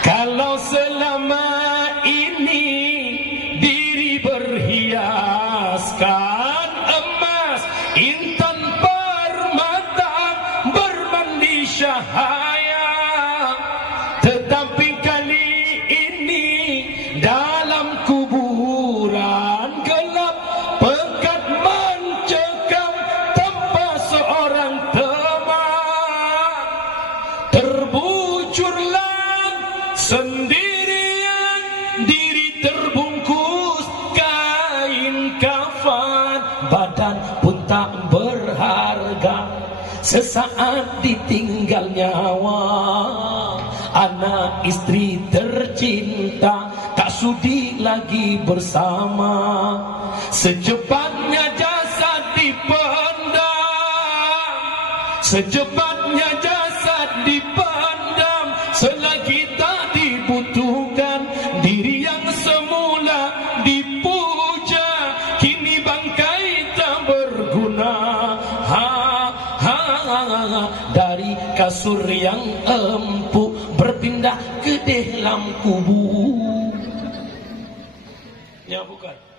Kalau selama ini diri berhiaskan emas, intan permata bermandi cahaya, tetapi kali ini dalam kuburan gelap pekat mencekam tanpa seorang teman. Terbujurlah sendirian diri terbungkus kain kafan, badan pun tak berharga. Sesaat ditinggal nyawa, anak istri tercinta tak sudi lagi bersama. Secepatnya jasad dipendam, secepatnya jasad dipendam, selagi tak dibutuhkan. Diri yang semula dipuja kini bangkai tak berguna. Dari kasur yang empuk berpindah ke dalam kubur. Ya bukan.